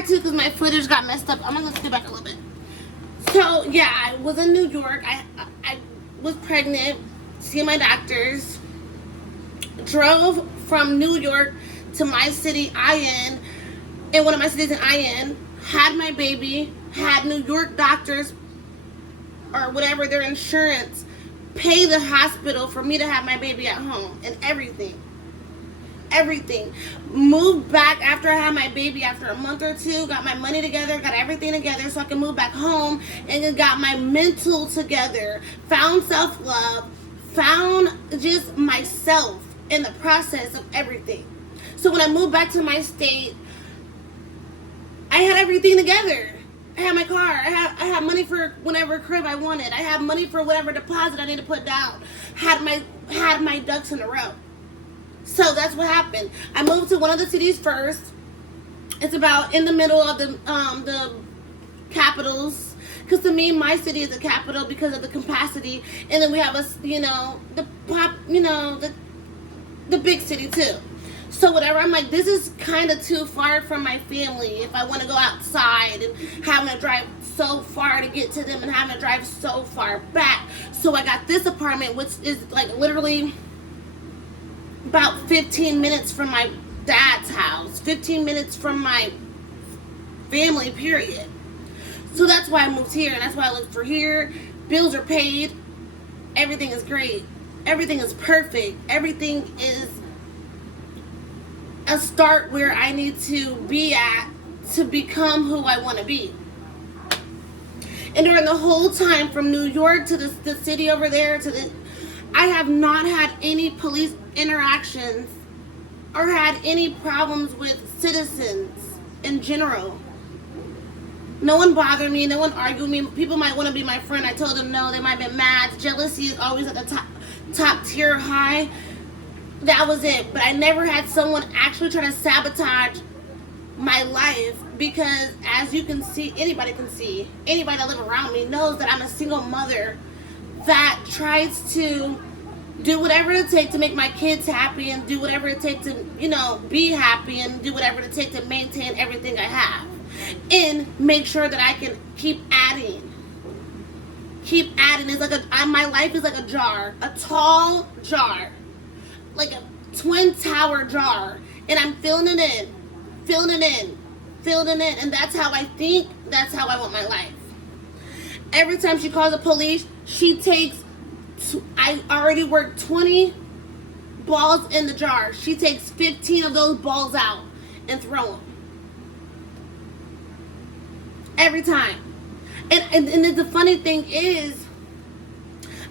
had to because my footage got messed up. I'm gonna skip back a little bit. So yeah, I was in New York. I was pregnant, seeing my doctors. Drove from New York to my city, IN, in one of my cities in IN. Had my baby. Had New York doctors or whatever their insurance pay the hospital for me to have my baby at home and everything. Moved back after I had my baby after a month or two, got my money together, got everything together so I could move back home, and then got my mental together, found self-love, found just myself in the process of everything. So when I moved back to my state, I had everything together. I had my car. I had money for whatever crib I wanted. I had money for whatever deposit I needed to put down. Had my ducks in a row. So that's what happened. I moved to one of the cities first. It's about in the middle of the capitals. Because to me, my city is a capital because of the capacity. And then we have the big city too. So whatever, I'm like, this is kind of too far from my family if I want to go outside and having to drive so far to get to them and having to drive so far back. So I got this apartment, which is like literally about 15 minutes from my dad's house, 15 minutes from my family, period. So that's why I moved here, and that's why I looked for here. Bills are paid. Everything is great. Everything is perfect. Everything is a start where I need to be at to become who I want to be. And during the whole time from New York to the city over there I have not had any police interactions or had any problems with citizens in general. No one bothered me. No one argued with me. People might want to be my friend. I told them no. They might have been mad. Jealousy is always at the top tier high. That was it. But I never had someone actually try to sabotage my life because, as you can see, anybody that live around me knows that I'm a single mother that tries to do whatever it takes to make my kids happy and do whatever it takes to, be happy and do whatever it takes to maintain everything I have. And make sure that I can keep adding. It's like my life is like a jar, a tall jar, like a twin tower jar, and I'm filling it in, and that's how I think, that's how I want my life. Every time she calls the police, I already worked 20 balls in the jar. She takes 15 of those balls out and throw them. Every time. And the funny thing is,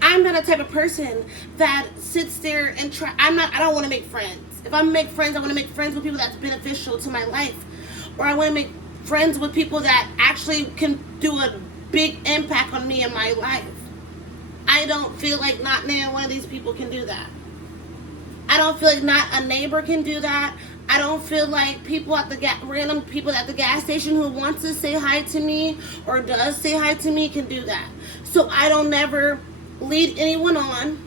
I'm not a type of person that sits there and I don't want to make friends. If I make friends, I want to make friends with people that's beneficial to my life. Or I want to make friends with people that actually can do a big impact on me and my life. I don't feel like not one of these people can do that. I don't feel like not a neighbor can do that. I don't feel like random people at the gas station who wants to say hi to me or does say hi to me can do that. So I don't never lead anyone on.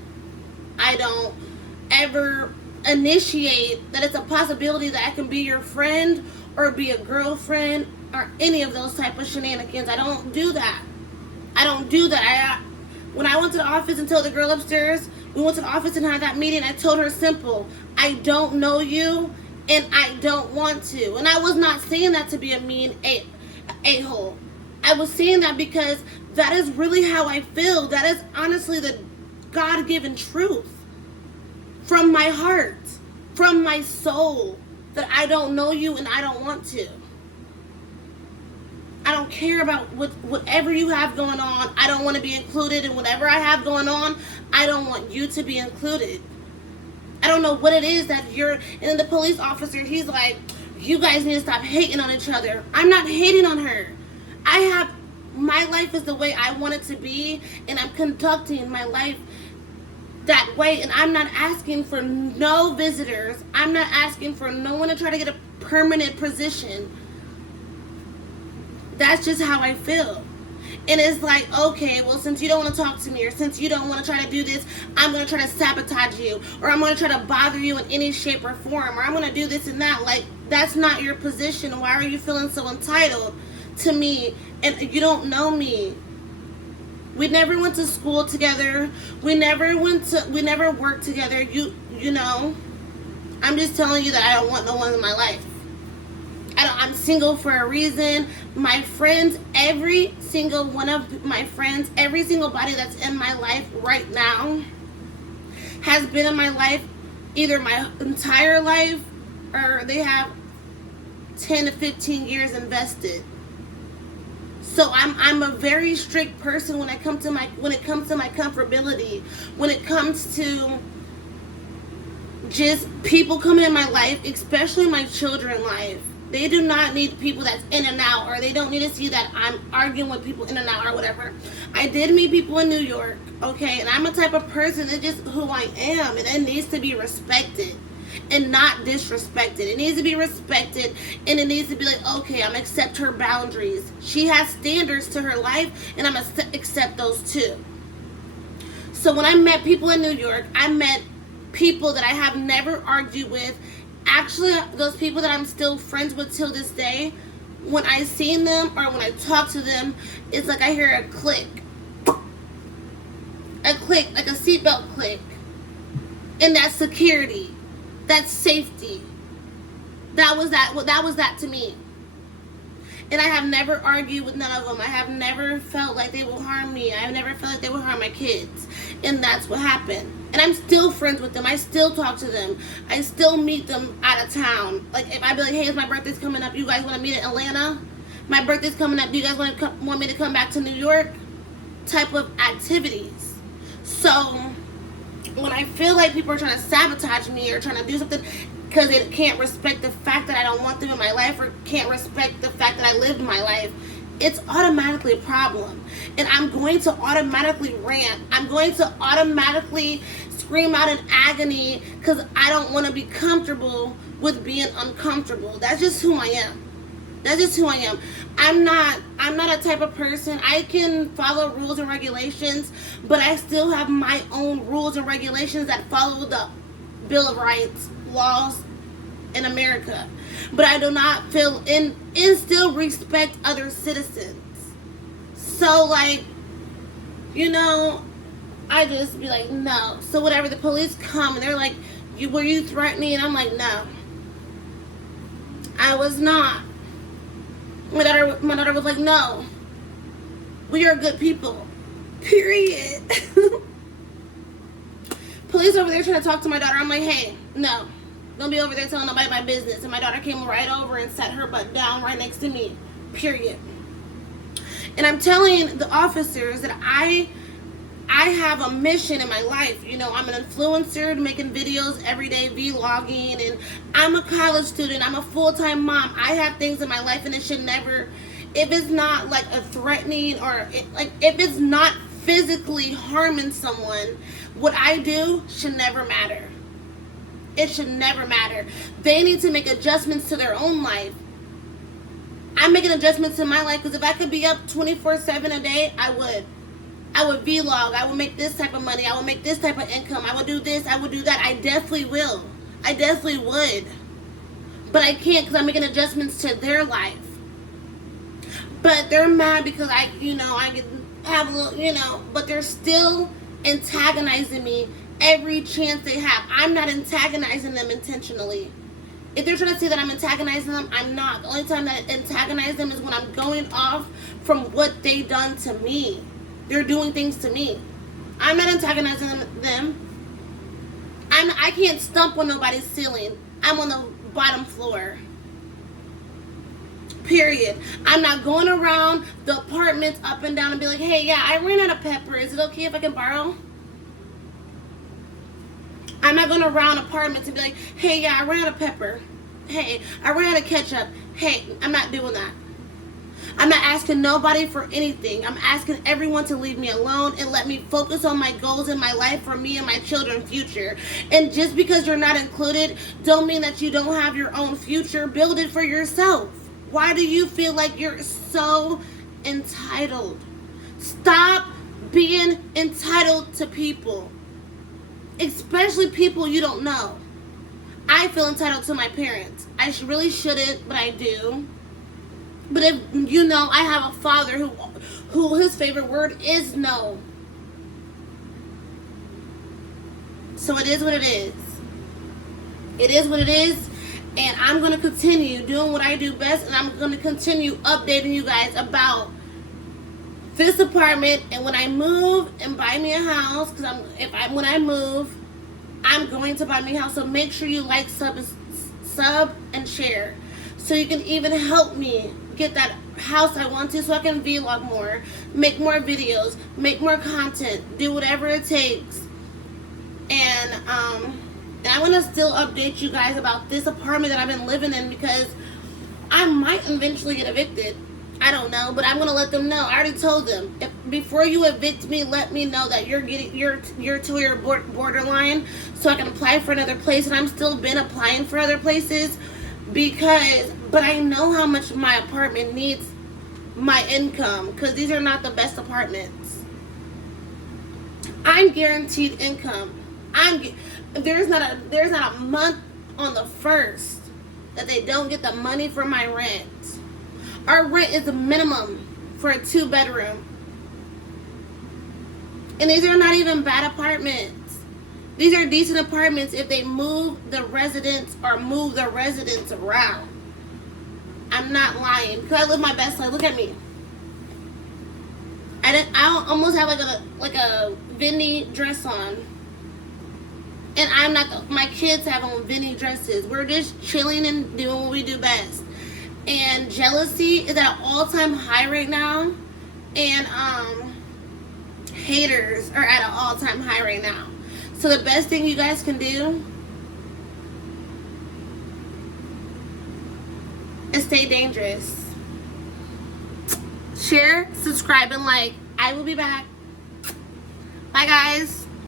I don't ever initiate that it's a possibility that I can be your friend or be a girlfriend or any of those type of shenanigans. I don't do that. When I went to the office and told the girl upstairs, we went to the office and had that meeting, I told her simple, I don't know you and I don't want to. And I was not saying that to be a mean a-hole. I was saying that because that is really how I feel. That is honestly the God-given truth from my heart, from my soul, that I don't know you and I don't want to. I don't care about whatever you have going on. I don't want to be included in whatever I have going on. I don't want you to be included. I don't know what it is that and then the police officer, he's like, you guys need to stop hating on each other. I'm not hating on her. My life is the way I want it to be, and I'm conducting my life that way, and I'm not asking for no visitors. I'm not asking for no one to try to get a permanent position. That's just how I feel. And it's like, okay, well, since you don't want to talk to me, or since you don't want to try to do this, I'm going to try to sabotage you, or I'm going to try to bother you in any shape or form, or I'm going to do this and that. Like, That's not your position. Why are you feeling so entitled to me? And you don't know me. We never went to school together. We never worked together. You know. I'm just telling you that I don't want no one in my life. I'm single for a reason. My friends, every single one of my friends, every single body that's in my life right now has been in my life either my entire life or they have 10 to 15 years invested. So I'm a very strict person when it comes to my comfortability, when it comes to just people coming in my life, especially my children's life. They do not need people that's in and out, or they don't need to see that I'm arguing with people in and out or whatever. I did meet people in New York, okay, and I'm a type of person, it's just who I am, and it needs to be respected and not disrespected. It needs to be respected, and it needs to be like, okay, I'm gonna accept her boundaries. She has standards to her life, and I'm gonna accept those too. So when I met people in New York, I met people that I have never argued with. Actually, those people that I'm still friends with till this day, when I seen them or when I talk to them, it's like I hear a click. A click, like a seatbelt click. And that's security. That's safety. That was that to me. And I have never argued with none of them. I have never felt like they will harm me. I have never felt like they will harm my kids. And that's what happened. And I'm still friends with them. I still talk to them. I still meet them out of town. Like, if I be like, hey, my birthday's coming up. You guys want to meet in Atlanta? My birthday's coming up. Do you guys want me to come back to New York? Type of activities. So, when I feel like people are trying to sabotage me or trying to do something because they can't respect the fact that I don't want them in my life or can't respect the fact that I lived my life, it's automatically a problem. And I'm going to automatically rant. I'm going to automatically scream out in agony because I don't want to be comfortable with being uncomfortable. That's just who I am. That's just who I am. I'm not a type of person. I can follow rules and regulations, but I still have my own rules and regulations that follow the Bill of Rights, laws in America. But I do not feel and still respect other citizens. So, like, you know, I just be like, no. So whatever, the police come and they're like, were you threatening? And I'm like, no, I was not. My daughter was like, no, we are good people, period. Police over there trying to talk to my daughter. I'm like, hey, no, don't be over there telling nobody my business. And my daughter came right over and sat her butt down right next to me, period. And I'm telling the officers that I have a mission in my life. You know, I'm an influencer, making videos every day, vlogging, and I'm a college student. I'm a full-time mom. I have things in my life, and it should never, if it's not like a threatening or if it's not physically harming someone, what I do should never matter. It should never matter. They need to make adjustments to their own life. I'm making adjustments to my life because if I could be up 24/7 a day, I would. I would vlog. I would make this type of money. I would make this type of income. I would do this. I would do that. I definitely will. I definitely would. But I can't because I'm making adjustments to their life. But they're mad because I get have a little, but they're still antagonizing me every chance they have. I'm not antagonizing them intentionally. If they're trying to say that I'm antagonizing them, I'm not. The only time that I antagonize them is when I'm going off from what they done to me. They're doing things to me. I'm not antagonizing them. I can't stump on nobody's ceiling. I'm on the bottom floor. Period. I'm not going around the apartments up and down and be like, hey, yeah, I ran out of pepper. Is it okay if I can borrow? I'm not going around apartments and be like, hey, yeah, I ran out of pepper. Hey, I ran out of ketchup. Hey, I'm not doing that. I'm not asking nobody for anything. I'm asking everyone to leave me alone and let me focus on my goals in my life for me and my children's future. And just because you're not included, don't mean that you don't have your own future. Build it for yourself. Why do you feel like you're so entitled? Stop being entitled to people. Especially people you don't know. I feel entitled to my parents. I really shouldn't, but I do. But if you know, I have a father who his favorite word is no. So it is what it is. It is what it is. And I'm going to continue doing what I do best. And I'm going to continue updating you guys about this apartment. And when I move and buy me a house, because when I move, I'm going to buy me a house. So make sure you like, sub, and share. So you can even help me get that house I want to, so I can vlog more, make more videos, make more content, do whatever it takes. And I'm going to still update you guys about this apartment that I've been living in, because I might eventually get evicted. I don't know, but I'm going to let them know. I already told them, before you evict me, let me know that you're to your borderline, so I can apply for another place. And I'm still been applying for other places, but I know how much my apartment needs my income, because these are not the best apartments. I'm guaranteed income. There's not a month on the first that they don't get the money for my rent. Our rent is a minimum for a 2-bedroom. And these are not even bad apartments. These are decent apartments if they move the residents around. I'm not lying, because I live my best life. Look at me. I almost have like a Vinny dress on. And I'm not, my kids have on Vinny dresses. We're just chilling and doing what we do best. And jealousy is at an all-time high right now. And haters are at an all-time high right now. So the best thing you guys can do is stay dangerous. Share, subscribe, and like. I will be back. Bye, guys.